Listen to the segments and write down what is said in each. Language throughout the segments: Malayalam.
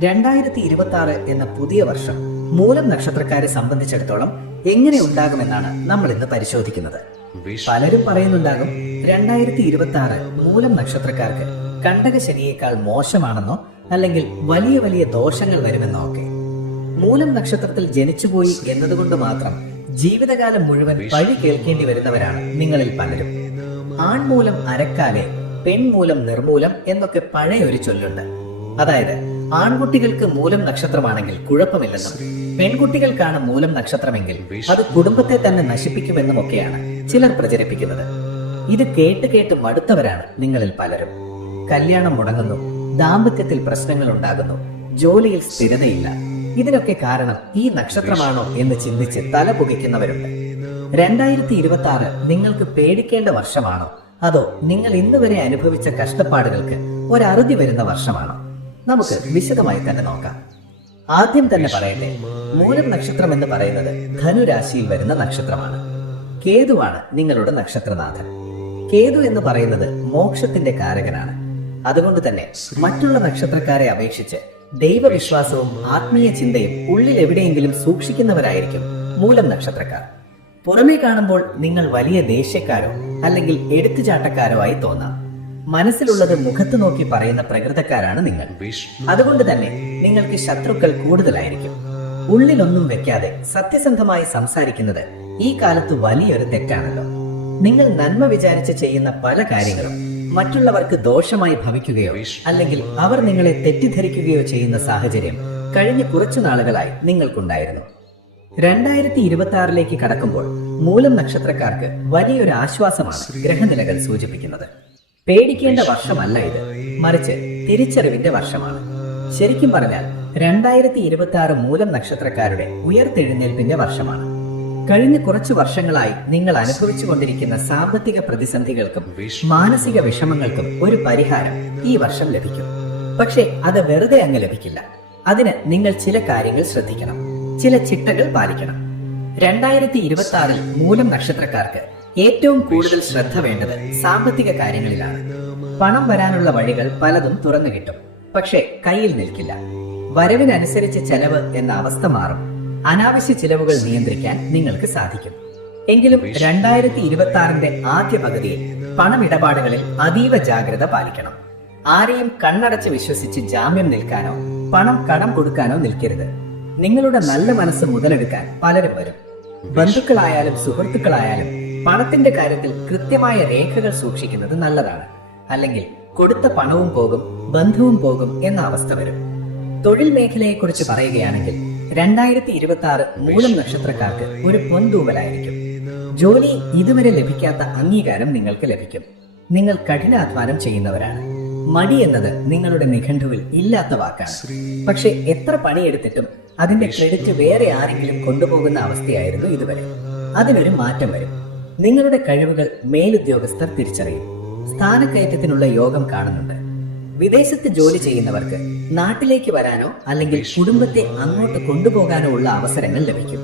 2026 എന്ന പുതിയ വർഷം മൂലം നക്ഷത്രക്കാരെ സംബന്ധിച്ചിടത്തോളം എങ്ങനെ ഉണ്ടാകുമെന്നാണ് നമ്മൾ ഇന്ന് പരിശോധിക്കുന്നത്. പലരും പറയുന്നുണ്ടാകും 2026 മൂലം നക്ഷത്രക്കാർക്ക് കണ്ടകശനിയേക്കാൾ മോശമാണെന്നോ അല്ലെങ്കിൽ വലിയ വലിയ ദോഷങ്ങൾ വരുമെന്നോ ഒക്കെ. മൂലം നക്ഷത്രത്തിൽ ജനിച്ചുപോയി എന്നതുകൊണ്ട് മാത്രം ജീവിതകാലം മുഴുവൻ പഴി കേൾക്കേണ്ടി വരുന്നവരാണ് നിങ്ങളിൽ പലരും. ആൺമൂലം അരക്കാലെ, പെൺമൂലം നിർമൂലം എന്നൊക്കെ പഴയ ഒരു ചൊല്ലുണ്ട്. അതായത് ആൺകുട്ടികൾക്ക് മൂലം നക്ഷത്രമാണെങ്കിൽ കുഴപ്പമില്ലെന്നും പെൺകുട്ടികൾക്കാണ് മൂലം നക്ഷത്രമെങ്കിൽ അത് കുടുംബത്തെ തന്നെ നശിപ്പിക്കുമെന്നും ഒക്കെയാണ് ചിലർ പ്രചരിപ്പിക്കുന്നത്. ഇത് കേട്ട് കേട്ട് മടുത്തവരാണ് നിങ്ങളിൽ പലരും. കല്യാണം മുടങ്ങുന്നു, ദാമ്പത്യത്തിൽ പ്രശ്നങ്ങൾ ഉണ്ടാകുന്നു, ജോലിയിൽ സ്ഥിരതയില്ല. ഇതിനൊക്കെ കാരണം ഈ നക്ഷത്രമാണോ എന്ന് ചിന്തിച്ച് തല പുകയ്ക്കുന്നവരുണ്ട്. 2026 നിങ്ങൾക്ക് പേടിക്കേണ്ട വർഷമാണോ, അതോ നിങ്ങൾ ഇന്ന് വരെ അനുഭവിച്ച കഷ്ടപ്പാടുകൾക്ക് ഒരറുതി വരുന്ന വർഷമാണോ? നമുക്ക് വിശദമായി തന്നെ നോക്കാം. ആദ്യം തന്നെ പറയട്ടെ, മൂലം നക്ഷത്രം എന്ന് പറയുന്നത് ധനുരാശിയിൽ വരുന്ന നക്ഷത്രമാണ്. കേതുവാണ് നിങ്ങളുടെ നക്ഷത്രനാഥൻ. കേതു എന്ന് പറയുന്നത് മോക്ഷത്തിന്റെ കാരകനാണ്. അതുകൊണ്ട് തന്നെ മറ്റുള്ള നക്ഷത്രക്കാരെ അപേക്ഷിച്ച് ദൈവവിശ്വാസവും ആത്മീയ ചിന്തയും ഉള്ളിൽ എവിടെയെങ്കിലും സൂക്ഷിക്കുന്നവരായിരിക്കും മൂലം നക്ഷത്രക്കാർ. പുറമേ കാണുമ്പോൾ നിങ്ങൾ വലിയ ദേഷ്യക്കാരോ അല്ലെങ്കിൽ എടുത്തുചാട്ടക്കാരോ ആയി തോന്നാം. മനസ്സിലുള്ളത് മുഖത്ത് നോക്കി പറയുന്ന പ്രകൃതക്കാരാണ് നിങ്ങൾ. അതുകൊണ്ട് തന്നെ നിങ്ങൾക്ക് ശത്രുക്കൾ കൂടുതലായിരിക്കും. ഉള്ളിലൊന്നും വെക്കാതെ സത്യസന്ധമായി സംസാരിക്കുന്നത് ഈ കാലത്ത് വലിയൊരു തെറ്റാണല്ലോ. നിങ്ങൾ നന്മ വിചാരിച്ച് ചെയ്യുന്ന പല കാര്യങ്ങളും മറ്റുള്ളവർക്ക് ദോഷമായി ഭവിക്കുകയോ അല്ലെങ്കിൽ അവർ നിങ്ങളെ തെറ്റിദ്ധരിക്കുകയോ ചെയ്യുന്ന സാഹചര്യം കഴിഞ്ഞ കുറച്ചു നാളുകളായി നിങ്ങൾക്കുണ്ടായിരുന്നു. 2026 കടക്കുമ്പോൾ മൂലം നക്ഷത്രക്കാർക്ക് വലിയൊരു ആശ്വാസമാണ് ഗ്രഹനിലകൾ സൂചിപ്പിക്കുന്നത്. പേടിക്കേണ്ട വർഷമല്ല ഇത്, മറിച്ച് തിരിച്ചറിവിന്റെ വർഷമാണ്. ശരിക്കും പറഞ്ഞാൽ 2026 മൂലം നക്ഷത്രക്കാരുടെ ഉയർത്തെഴുന്നേൽപ്പിന്റെ വർഷമാണ്. കഴിഞ്ഞ കുറച്ചു വർഷങ്ങളായി നിങ്ങൾ അനുഭവിച്ചു കൊണ്ടിരിക്കുന്ന സാമ്പത്തിക പ്രതിസന്ധികൾക്കും മാനസിക വിഷമങ്ങൾക്കും ഒരു പരിഹാരം ഈ വർഷം ലഭിക്കും. പക്ഷേ അത് വെറുതെ അങ്ങ് ലഭിക്കില്ല. അതിന് നിങ്ങൾ ചില കാര്യങ്ങൾ ശ്രദ്ധിക്കണം, ചില ചിട്ടകൾ പാലിക്കണം. 2026 മൂലം നക്ഷത്രക്കാർക്ക് ഏറ്റവും കൂടുതൽ ശ്രദ്ധ വേണ്ടത് സാമ്പത്തിക കാര്യങ്ങളിലാണ്. പണം വരാനുള്ള വഴികൾ പലതും തുറന്നു കിട്ടും, പക്ഷേ കയ്യിൽ നിൽക്കില്ല. വരവിനനുസരിച്ച് ചെലവ് എന്ന അവസ്ഥ മാറും. അനാവശ്യ ചിലവുകൾ നിയന്ത്രിക്കാൻ നിങ്ങൾക്ക് സാധിക്കും. എങ്കിലും 2026 ആദ്യ പകുതിയിൽ പണമിടപാടുകളിൽ അതീവ ജാഗ്രത പാലിക്കണം. ആരെയും കണ്ണടച്ച് വിശ്വസിച്ച് ജാമ്യം നിൽക്കാനോ പണം കടം കൊടുക്കാനോ നിൽക്കരുത്. നിങ്ങളുടെ നല്ല മനസ്സ് മുതലെടുക്കാൻ പലരും വരും. ബന്ധുക്കളായാലും സുഹൃത്തുക്കളായാലും പണത്തിന്റെ കാര്യത്തിൽ കൃത്യമായ രേഖകൾ സൂക്ഷിക്കുന്നത് നല്ലതാണ്. അല്ലെങ്കിൽ കൊടുത്ത പണവും പോകും, ബന്ധുവും പോകും എന്ന അവസ്ഥ വരും. തൊഴിൽ മേഖലയെക്കുറിച്ച് പറയുകയാണെങ്കിൽ 2026 മൂലം നക്ഷത്രക്കാർക്ക് ഒരു പൊൻതൂവലായിരിക്കും. ജോലി ഇതുവരെ ലഭിക്കാത്ത അംഗീകാരം നിങ്ങൾക്ക് ലഭിക്കും. നിങ്ങൾ കഠിനാധ്വാനം ചെയ്യുന്നവരാണ്. മടി എന്നത് നിങ്ങളുടെ നിഘണ്ടുവിൽ ഇല്ലാത്ത വാക്കാണ്. പക്ഷെ എത്ര പണിയെടുത്തിട്ടും അതിന്റെ ക്രെഡിറ്റ് വേറെ ആരെങ്കിലും കൊണ്ടുപോകുന്ന അവസ്ഥയായിരുന്നു ഇതുവരെ. അതിനൊരു മാറ്റം വരും. നിങ്ങളുടെ കഴിവുകൾ മേലുദ്യോഗസ്ഥർ തിരിച്ചറിയും. സ്ഥാനക്കയറ്റത്തിനുള്ള യോഗം കാണുന്നുണ്ട്. വിദേശത്ത് ജോലി ചെയ്യുന്നവർക്ക് നാട്ടിലേക്ക് വരാനോ അല്ലെങ്കിൽ കുടുംബത്തെ അങ്ങോട്ട് കൊണ്ടുപോകാനോ ഉള്ള അവസരങ്ങൾ ലഭിക്കും.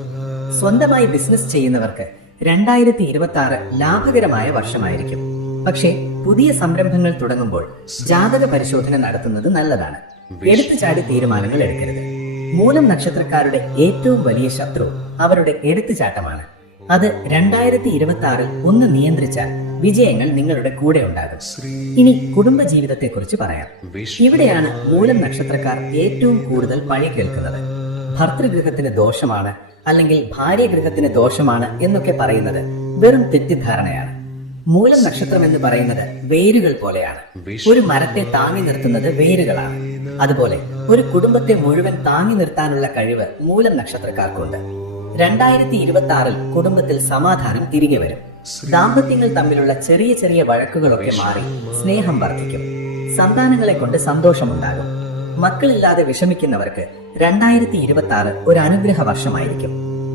സ്വന്തമായി ബിസിനസ് ചെയ്യുന്നവർക്ക് 2026 ലാഭകരമായ വർഷമായിരിക്കും. പക്ഷേ പുതിയ സംരംഭങ്ങൾ തുടങ്ങുമ്പോൾ ജാതക പരിശോധന നടത്തുന്നത് നല്ലതാണ്. എടുത്തുചാടി തീരുമാനങ്ങൾ എടുക്കരുത്. മൂലം നക്ഷത്രക്കാരുടെ ഏറ്റവും വലിയ ശത്രു അവരുടെ എടുത്തുചാട്ടമാണ്. അത് 2026 ഒന്ന് നിയന്ത്രിച്ചാൽ വിജയങ്ങൾ നിങ്ങളുടെ കൂടെ ഉണ്ടാകും. ഇനി കുടുംബ ജീവിതത്തെ കുറിച്ച് പറയാം. ഇവിടെയാണ് മൂലം നക്ഷത്രക്കാർ ഏറ്റവും കൂടുതൽ പഴി കേൾക്കുന്നത്. ഭർതൃഗൃഹത്തിന് ദോഷമാണ് അല്ലെങ്കിൽ ഭാര്യഗൃഹത്തിന് ദോഷമാണ് എന്നൊക്കെ പറയുന്നത് വെറും തെറ്റിദ്ധാരണയാണ്. മൂലം നക്ഷത്രം എന്ന് പറയുന്നത് വേരുകൾ പോലെയാണ്. ഒരു മരത്തെ താങ്ങി നിർത്തുന്നത് വേരുകളാണ്. അതുപോലെ ഒരു കുടുംബത്തെ മുഴുവൻ താങ്ങി നിർത്താനുള്ള കഴിവ് മൂലം നക്ഷത്രക്കാർക്കുണ്ട്. 2026 കുടുംബത്തിൽ സമാധാനം തിരികെ വരും. ദാമ്പത്യങ്ങൾ തമ്മിലുള്ള ചെറിയ ചെറിയ വഴക്കുകളൊക്കെ മാറി സ്നേഹം വർദ്ധിക്കും. സന്താനങ്ങളെ കൊണ്ട് സന്തോഷമുണ്ടാകും. മക്കളില്ലാതെ വിഷമിക്കുന്നവർക്ക് 2026 ഒരു അനുഗ്രഹ വർഷമായിരിക്കും.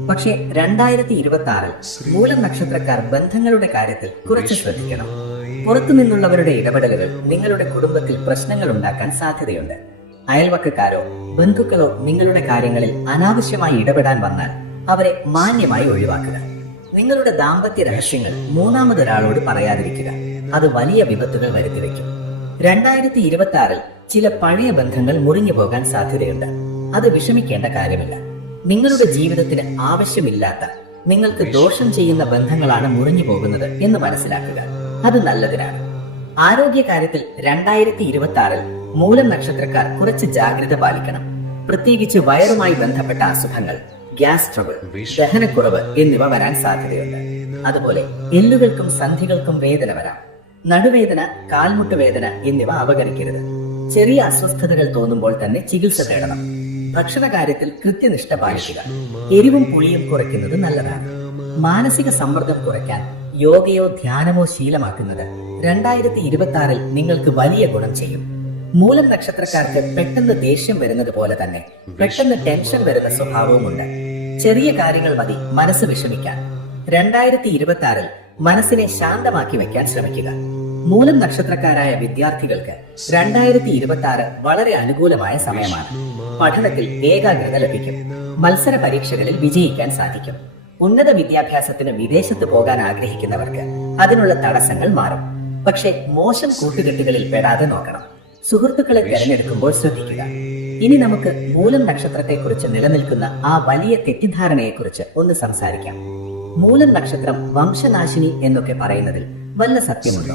പക്ഷേ 2026 മൂലം നക്ഷത്രക്കാർ ബന്ധങ്ങളുടെ കാര്യത്തിൽ കുറച്ച് ശ്രദ്ധിക്കണം. പുറത്തു നിന്നുള്ളവരുടെ ഇടപെടലുകൾ നിങ്ങളുടെ കുടുംബത്തിൽ പ്രശ്നങ്ങൾ ഉണ്ടാക്കാൻ സാധ്യതയുണ്ട്. അയൽവക്കക്കാരോ ബന്ധുക്കളോ നിങ്ങളുടെ കാര്യങ്ങളിൽ അനാവശ്യമായി ഇടപെടാൻ വന്നാൽ അവരെ മാന്യമായി ഒഴിവാക്കുക. നിങ്ങളുടെ ദാമ്പത്യ രഹസ്യങ്ങൾ മൂന്നാമതൊരാളോട് പറയാതിരിക്കുക. അത് വലിയ വിപത്തുകൾ വരുത്തിവെക്കും. 2026 ചില പഴയ ബന്ധങ്ങൾ മുറിഞ്ഞു പോകാൻ സാധ്യതയുണ്ട്. അത് വിഷമിക്കേണ്ട കാര്യമില്ല. നിങ്ങളുടെ ജീവിതത്തിന് ആവശ്യമില്ലാത്ത, നിങ്ങൾക്ക് ദോഷം ചെയ്യുന്ന ബന്ധങ്ങളാണ് മുറിഞ്ഞു പോകുന്നത് എന്ന് മനസ്സിലാക്കുക. അത് നല്ലതിനാണ്. ആരോഗ്യകാര്യത്തിൽ 2026 മൂലം നക്ഷത്രക്കാർ കുറച്ച് ജാഗ്രത പാലിക്കണം. പ്രത്യേകിച്ച് വയറുമായി ബന്ധപ്പെട്ട അസുഖങ്ങൾ, ഗ്യാസ് ട്രബിൾ, ദഹനക്കുറവ് എന്നിവ വരാൻ സാധ്യതയുണ്ട്. അതുപോലെ എല്ലുകൾക്കും സന്ധികൾക്കും വേദന വരാം. നടുവേദന, കാൽമുട്ട് വേദന എന്നിവ അവഗണിക്കരുത്. ചെറിയ അസ്വസ്ഥതകൾ തോന്നുമ്പോൾ തന്നെ ചികിത്സ തേടണം. ഭക്ഷണ കാര്യത്തിൽ കൃത്യനിഷ്ഠ പാലിക്കുക. എരിവും പുളിയും കുറയ്ക്കുന്നത് നല്ലതാണ്. മാനസിക സമ്മർദ്ദം കുറയ്ക്കാൻ യോഗയോ ധ്യാനമോ ശീലമാക്കുന്നത് 2026 നിങ്ങൾക്ക് വലിയ ഗുണം ചെയ്യും. മൂലം നക്ഷത്രക്കാർക്ക് പെട്ടെന്ന് ദേഷ്യം വരുന്നത് പോലെ തന്നെ പെട്ടെന്ന് ടെൻഷൻ വരുന്ന സ്വഭാവവുമുണ്ട്. ചെറിയ കാര്യങ്ങൾ മതി മനസ്സ് വിഷമിക്കാൻ. 2026 മനസ്സിനെ ശാന്തമാക്കി വെക്കാൻ ശ്രമിക്കുക. മൂലം നക്ഷത്രക്കാരായ വിദ്യാർത്ഥികൾക്ക് 2026 വളരെ അനുകൂലമായ സമയമാണ്. പഠനത്തിൽ ഏകാഗ്രത ലഭിക്കും. മത്സര പരീക്ഷകളിൽ വിജയിക്കാൻ സാധിക്കും. ഉന്നത വിദ്യാഭ്യാസത്തിന് വിദേശത്ത് പോകാൻ ആഗ്രഹിക്കുന്നവർക്ക് അതിനുള്ള തടസ്സങ്ങൾ മാറും. പക്ഷേ മോശം കൂട്ടുകെട്ടുകളിൽ പെടാതെ നോക്കണം. സുഹൃത്തുക്കളെ തിരഞ്ഞെടുക്കുമ്പോൾ ശ്രദ്ധിക്കുക. ഇനി നമുക്ക് മൂലം നക്ഷത്രത്തെക്കുറിച്ച് നിലനിൽക്കുന്ന ആ വലിയ തെറ്റിദ്ധാരണയെക്കുറിച്ച് ഒന്ന് സംസാരിക്കാം. മൂലം നക്ഷത്രം വംശനാശിനി എന്നൊക്കെ പറയുന്നതിൽ വല്ല സത്യമുണ്ടോ?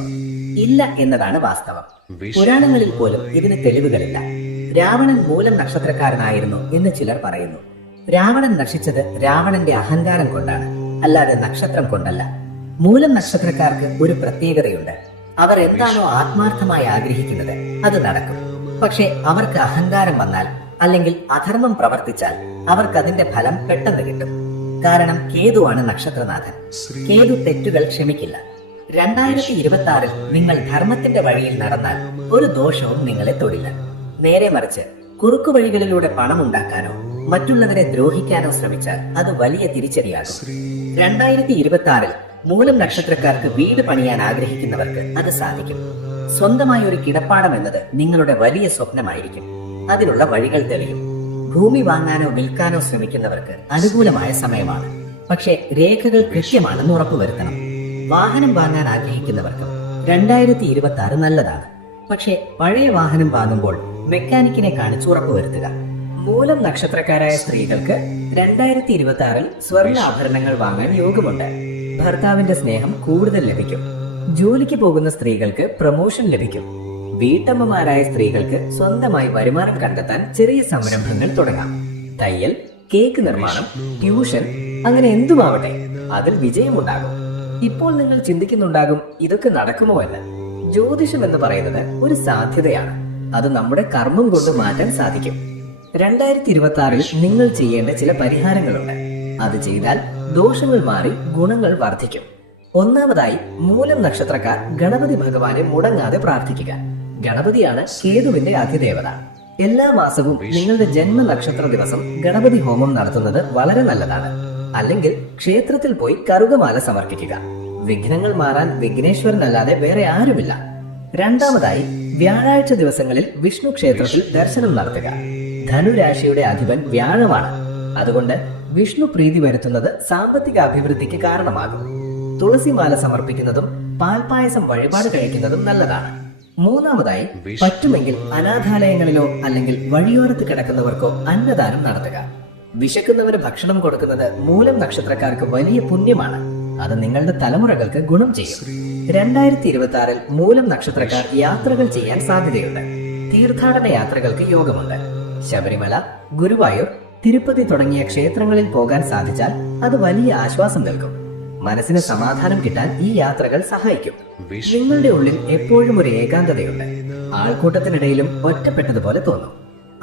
ഇല്ല എന്നതാണ് വാസ്തവം. പുരാണങ്ങളിൽ പോലും ഇതിന് തെളിവുകളില്ല. രാവണൻ മൂലം നക്ഷത്രക്കാരനായിരുന്നു എന്ന് ചിലർ പറയുന്നു. രാവണൻ നശിച്ചത് രാവണന്റെ അഹങ്കാരം കൊണ്ടാണ്, അല്ലാതെ നക്ഷത്രം കൊണ്ടല്ല. മൂലം നക്ഷത്രക്കാർക്ക് ഒരു പ്രത്യേകതയുണ്ട്. അവർ എന്താണോ ആത്മാർത്ഥമായി ആഗ്രഹിക്കുന്നത് അത് നടക്കും. പക്ഷെ അവർക്ക് അഹങ്കാരം വന്നാൽ അല്ലെങ്കിൽ അധർമ്മം പ്രവർത്തിച്ചാൽ അവർക്ക് അതിന്റെ ഫലം പെട്ടെന്ന് കിട്ടും. കാരണം കേതുവാണ് നക്ഷത്രനാഥൻ. കേതു തെറ്റുകൾ ക്ഷമിക്കില്ല. 2026 നിങ്ങൾ ധർമ്മത്തിന്റെ വഴിയിൽ നടന്നാൽ ഒരു ദോഷവും നിങ്ങളെ തൊടില്ല. നേരെ മറിച്ച് കുറുക്കു വഴികളിലൂടെ പണം ഉണ്ടാക്കാനോ മറ്റുള്ളവരെ ദ്രോഹിക്കാനോ ശ്രമിച്ചാൽ അത് വലിയ തിരിച്ചടിയാകും. 2026 മൂലം നക്ഷത്രക്കാർക്ക് വീട് പണിയാൻ ആഗ്രഹിക്കുന്നവർക്ക് അത് സാധിക്കും. സ്വന്തമായ ഒരു കിടപ്പാടം എന്നത് നിങ്ങളുടെ വലിയ സ്വപ്നമായിരിക്കും. അതിനുള്ള വഴികൾ തെളിയും. ഭൂമി വാങ്ങാനോ വിൽക്കാനോ ശ്രമിക്കുന്നവർക്ക് അനുകൂലമായ സമയമാണ്. പക്ഷേ രേഖകൾ കൃത്യമാണെന്ന് ഉറപ്പുവരുത്തണം. വാഹനം വാങ്ങാൻ ആഗ്രഹിക്കുന്നവർക്കും 2026 നല്ലതാണ്. പക്ഷേ പഴയ വാഹനം വാങ്ങുമ്പോൾ മെക്കാനിക്കിനെ കാണിച്ച് ഉറപ്പുവരുത്തുക. മൂലം നക്ഷത്രക്കാരായ സ്ത്രീകൾക്ക് 2026 സ്വർണ്ണ ആഭരണങ്ങൾ വാങ്ങാൻ യോഗമുണ്ട്. ഭർത്താവിന്റെ സ്നേഹം കൂടുതൽ ലഭിക്കും. ജോലിക്ക് പോകുന്ന സ്ത്രീകൾക്ക് പ്രമോഷൻ ലഭിക്കും. വീട്ടമ്മമാരായ സ്ത്രീകൾക്ക് സ്വന്തമായി വരുമാനം കണ്ടെത്താൻ ചെറിയ സംരംഭങ്ങൾ തുടങ്ങാം. തയ്യൽ, കേക്ക് നിർമ്മാണം, ട്യൂഷൻ, അങ്ങനെ എന്തുമാവട്ടെ അതിൽ വിജയമുണ്ടാകും. ഇപ്പോൾ നിങ്ങൾ ചിന്തിക്കുന്നുണ്ടാകും ഇതൊക്കെ നടക്കുമോ എന്ന്. ജ്യോതിഷം എന്ന് പറയുന്നത് ഒരു സാധ്യതയാണ്. അത് നമ്മുടെ കർമ്മം കൊണ്ട് മാറ്റാൻ സാധിക്കും. 2026 നിങ്ങൾ ചെയ്യേണ്ട ചില പരിഹാരങ്ങളുണ്ട്. അത് ചെയ്താൽ ദോഷങ്ങൾ മാറി ഗുണങ്ങൾ വർദ്ധിക്കും. ഒന്നാമതായി മൂലം നക്ഷത്രക്കാർ ഗണപതി ഭഗവാനെ മുടങ്ങാതെ പ്രാർത്ഥിക്കുക. ഗണപതിയാണ് കേതുവിന്റെ അധിദേവത. എല്ലാ മാസവും നിങ്ങളുടെ ജന്മ നക്ഷത്ര ദിവസം ഗണപതി ഹോമം നടത്തുന്നത് വളരെ നല്ലതാണ്. അല്ലെങ്കിൽ ക്ഷേത്രത്തിൽ പോയി കറുകമാല സമർപ്പിക്കുക. വിഘ്നങ്ങൾ മാറാൻ വിഘ്നേശ്വരനല്ലാതെ വേറെ ആരുമില്ല. രണ്ടാമതായി വ്യാഴാഴ്ച ദിവസങ്ങളിൽ വിഷ്ണു ക്ഷേത്രത്തിൽ ദർശനം നടത്തുക. ധനുരാശിയുടെ അധിപൻ വ്യാഴമാണ്. അതുകൊണ്ട് വിഷ്ണു പ്രീതി വരുത്തുന്നത് സാമ്പത്തിക അഭിവൃദ്ധിക്ക് കാരണമാകും. തുളസിമാല സമർപ്പിക്കുന്നതും പാൽപായസം വഴിപാട് കഴിക്കുന്നതും നല്ലതാണ്. മൂന്നാമതായി പറ്റുമെങ്കിൽ അനാഥാലയങ്ങളിലോ അല്ലെങ്കിൽ വഴിയോരത്ത് കിടക്കുന്നവർക്കോ അന്നദാനം നടത്തുക. വിശക്കുന്നവന് ഭക്ഷണം കൊടുക്കുന്നത് മൂലം നക്ഷത്രക്കാർക്ക് വലിയ പുണ്യമാണ്. അത് നിങ്ങളുടെ തലമുറകൾക്ക് ഗുണം ചെയ്യും. 2026 മൂലം നക്ഷത്രക്കാർ യാത്രകൾ ചെയ്യാൻ സാധ്യതയുണ്ട്. തീർത്ഥാടന യാത്രകൾക്ക് യോഗമുണ്ട്. ശബരിമല, ഗുരുവായൂർ, തിരുപ്പതി തുടങ്ങിയ ക്ഷേത്രങ്ങളിൽ പോകാൻ സാധിച്ചാൽ അത് വലിയ ആശ്വാസം നൽകും. മനസ്സിന് സമാധാനം കിട്ടാൻ ഈ യാത്രകൾ സഹായിക്കും. നിങ്ങളുടെ ഉള്ളിൽ എപ്പോഴും ഒരു ഏകാന്തതയുണ്ട്. ആൾക്കൂട്ടത്തിനിടയിലും ഒറ്റപ്പെട്ടതുപോലെ തോന്നും.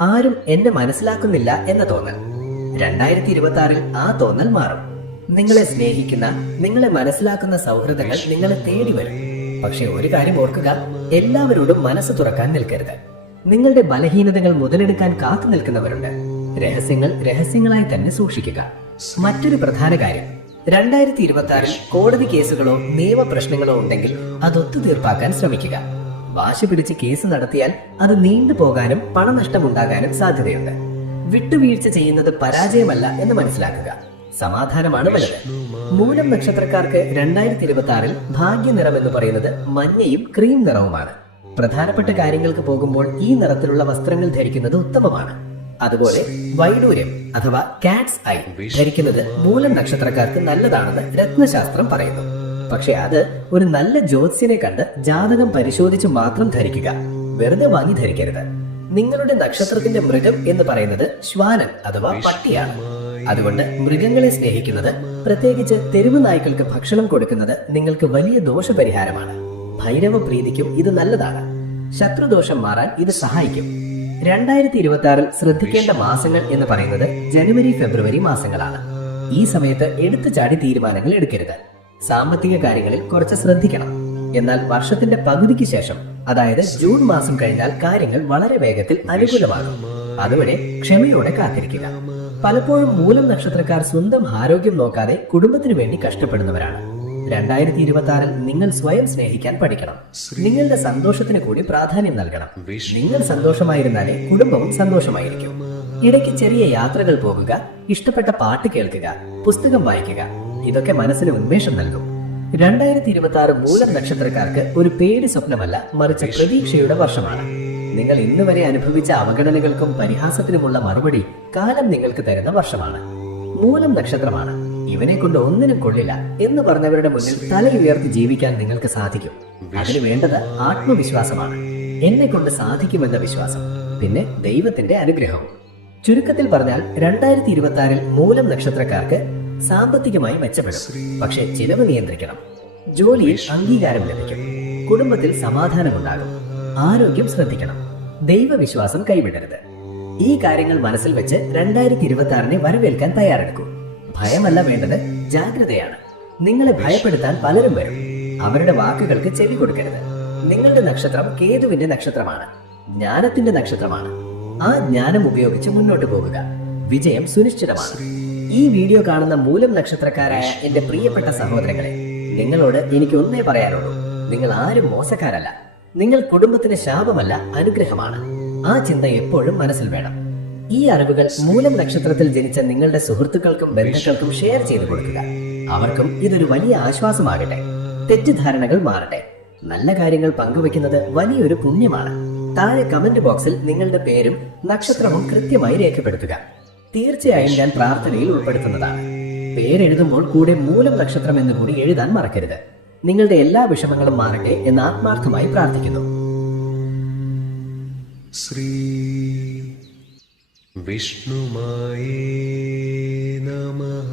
ആരും എന്നെ മനസ്സിലാക്കുന്നില്ല എന്ന തോന്നൽ. 2026 ആ തോന്നൽ മാറും. നിങ്ങളെ സ്നേഹിക്കുന്ന, നിങ്ങളെ മനസ്സിലാക്കുന്ന സൗഹൃദങ്ങൾ നിങ്ങളെ തേടി വരും. പക്ഷെ ഒരു കാര്യം ഓർക്കുക, എല്ലാവരോടും മനസ്സ് തുറക്കാൻ നിൽക്കരുത്. നിങ്ങളുടെ ബലഹീനതകൾ മുതലെടുക്കാൻ കാത്തു നിൽക്കുന്നവരുണ്ട്. രഹസ്യങ്ങൾ രഹസ്യങ്ങളായി തന്നെ സൂക്ഷിക്കുക. മറ്റൊരു പ്രധാന കാര്യം, 2026 കോടതി കേസുകളോ നിയമപ്രശ്നങ്ങളോ ഉണ്ടെങ്കിൽ അത് ഒത്തുതീർപ്പാക്കാൻ ശ്രമിക്കുക. വാശി പിടിച്ച് കേസ് നടത്തിയാൽ അത് നീണ്ടുപോകാനും പണനഷ്ടമുണ്ടാകാനും സാധ്യതയുണ്ട്. വിട്ടുവീഴ്ച ചെയ്യുന്നത് പരാജയമല്ല എന്ന് മനസ്സിലാക്കുക. സമാധാനമാണ് വലുത്. മൂലം നക്ഷത്രക്കാർക്ക് 2026 ഭാഗ്യനിറം എന്ന് പറയുന്നത് മഞ്ഞയും ക്രീം നിറവുമാണ്. പ്രധാനപ്പെട്ട കാര്യങ്ങൾക്ക് പോകുമ്പോൾ ഈ നിറത്തിലുള്ള വസ്ത്രങ്ങൾ ധരിക്കുന്നത് ഉത്തമമാണ്. അതുപോലെ വൈഡൂര്യം അഥവാ കാറ്റ്സ് ഐ ധരിക്കുന്നത് മൂലം നക്ഷത്രക്കാർക്ക് നല്ലതാണെന്ന് രത്നശാസ്ത്രം പറയുന്നു. പക്ഷെ അത് ഒരു നല്ല ജ്യോത്സ്യനെ കണ്ട് ജാതകം പരിശോധിച്ച് മാത്രം ധരിക്കുക, വെറുതെ വാങ്ങി ധരിക്കരുത്. നിങ്ങളുടെ നക്ഷത്രത്തിന്റെ മൃഗം എന്ന് പറയുന്നത് ശ്വാനൻ അഥവാ പട്ടിയാണ്. അതുകൊണ്ട് മൃഗങ്ങളെ സ്നേഹിക്കുന്നത്, പ്രത്യേകിച്ച് തെരുവ് നായ്ക്കൾക്ക് ഭക്ഷണം കൊടുക്കുന്നത് നിങ്ങൾക്ക് വലിയ ദോഷപരിഹാരമാണ്. ഭൈരവ പ്രീതിക്കും ഇത് നല്ലതാണ്. ശത്രുദോഷം മാറാൻ ഇത് സഹായിക്കും. 2026 ശ്രദ്ധിക്കേണ്ട മാസങ്ങൾ എന്ന് പറയുന്നത് ജനുവരി ഫെബ്രുവരി മാസങ്ങളാണ്. ഈ സമയത്ത് എടുത്തു ചാടി തീരുമാനങ്ങൾ എടുക്കരുത്. സാമ്പത്തിക കാര്യങ്ങളിൽ കുറച്ച് ശ്രദ്ധിക്കണം. എന്നാൽ വർഷത്തിന്റെ പകുതിക്ക് ശേഷം, അതായത് ജൂൺ മാസം കഴിഞ്ഞാൽ കാര്യങ്ങൾ വളരെ വേഗത്തിൽ അനുകൂലമാകും. അതുവരെ ക്ഷമയോടെ കാത്തിരിക്കുക. പലപ്പോഴും മൂലം നക്ഷത്രക്കാർ സ്വന്തം ആരോഗ്യം നോക്കാതെ കുടുംബത്തിനു വേണ്ടി കഷ്ടപ്പെടുന്നവരാണ്. 2026 നിങ്ങൾ സ്വയം സ്നേഹിക്കാൻ പഠിക്കണം. നിങ്ങളുടെ സന്തോഷത്തിന് കൂടി പ്രാധാന്യം നൽകണം. നിങ്ങൾ സന്തോഷമായിരുന്നാലേ കുടുംബവും സന്തോഷമായിരിക്കും. ഇടയ്ക്ക് ചെറിയ യാത്രകൾ പോകുക, ഇഷ്ടപ്പെട്ട പാട്ട് കേൾക്കുക, പുസ്തകം വായിക്കുക, ഇതൊക്കെ മനസ്സിന് ഉന്മേഷം നൽകും. 2026 മൂലം നക്ഷത്രക്കാർക്ക് ഒരു പേടി സ്വപ്നമല്ല, മറിച്ച് പ്രതീക്ഷയുടെ വർഷമാണ്. നിങ്ങൾ ഇന്ന് വരെ അനുഭവിച്ച അവഗണനകൾക്കും പരിഹാസത്തിനുമുള്ള മറുപടി കാലം നിങ്ങൾക്ക് തരുന്ന വർഷമാണ്. മൂലം നക്ഷത്രമാണ്, ഇവനെ കൊണ്ട് ഒന്നിനും കൊള്ളില്ല എന്ന് പറഞ്ഞവരുടെ മുന്നിൽ തല ഉയർത്തി ജീവിക്കാൻ നിങ്ങൾക്ക് സാധിക്കും. അതിന് വേണ്ടത് ആത്മവിശ്വാസമാണ്. എന്നെ കൊണ്ട് സാധിക്കുമെന്ന വിശ്വാസം, പിന്നെ ദൈവത്തിന്റെ അനുഗ്രഹവും. ചുരുക്കത്തിൽ പറഞ്ഞാൽ 2026 മൂലം നക്ഷത്രക്കാർക്ക് സാമ്പത്തികമായി മെച്ചപ്പെടും. പക്ഷെ ചിലവ് നിയന്ത്രിക്കണം. ജോലിയിൽ അംഗീകാരം ലഭിക്കും. കുടുംബത്തിൽ സമാധാനമുണ്ടാകും. ആരോഗ്യം ശ്രദ്ധിക്കണം. ദൈവവിശ്വാസം കൈവിടരുത്. ഈ കാര്യങ്ങൾ മനസ്സിൽ വെച്ച് 2026 വരവേൽക്കാൻ തയ്യാറെടുക്കൂ. ഭയമല്ല വേണ്ടത്, ജാഗ്രതയാണ്. നിങ്ങളെ ഭയപ്പെടുത്താൻ പലരും വരും. അവരുടെ വാക്കുകൾക്ക് ചെവി കൊടുക്കരുത്. നിങ്ങളുടെ നക്ഷത്രം കേതുവിന്റെ നക്ഷത്രമാണ്, ജ്ഞാനത്തിന്റെ നക്ഷത്രമാണ്. ആ ജ്ഞാനം ഉപയോഗിച്ച് മുന്നോട്ട് പോകുക. വിജയം സുനിശ്ചിതമാണ്. ഈ വീഡിയോ കാണുന്ന മൂലം നക്ഷത്രക്കാരായ എന്റെ പ്രിയപ്പെട്ട സഹോദരങ്ങളെ, നിങ്ങളോട് എനിക്ക് ഒന്നേ പറയാനുള്ളൂ. നിങ്ങൾ ആരും മോശക്കാരല്ല. നിങ്ങൾ കുടുംബത്തിന് ശാപമല്ല, അനുഗ്രഹമാണ്. ആ ചിന്ത എപ്പോഴും മനസ്സിൽ വേണം. ഈ അറിവുകൾ മൂലം നക്ഷത്രത്തിൽ ജനിച്ച നിങ്ങളുടെ സുഹൃത്തുക്കൾക്കും ബന്ധുക്കൾക്കും ഷെയർ ചെയ്തു കൊടുക്കുക. അവർക്കും ഇതൊരു വലിയ ആശ്വാസമാകട്ടെ. തെറ്റിദ്ധാരണകൾ മാറട്ടെ. നല്ല കാര്യങ്ങൾ പങ്കുവെക്കുന്നത് വലിയൊരു പുണ്യമാണ്. താഴെ കമന്റ് ബോക്സിൽ നിങ്ങളുടെ പേരും നക്ഷത്രവും കൃത്യമായി രേഖപ്പെടുത്തുക. തീർച്ചയായും ഞാൻ പ്രാർത്ഥനയിൽ ഉൾപ്പെടുത്തുന്നതാണ്. പേരെഴുതുമ്പോൾ കൂടെ മൂലം നക്ഷത്രം എന്ന് കൂടി എഴുതാൻ മറക്കരുത്. നിങ്ങളുടെ എല്ലാ വിഷമങ്ങളും മാറട്ടെ എന്ന് ആത്മാർത്ഥമായി പ്രാർത്ഥിക്കുന്നു. ശ്രീ വിഷ്ണുമായേ നമഃ.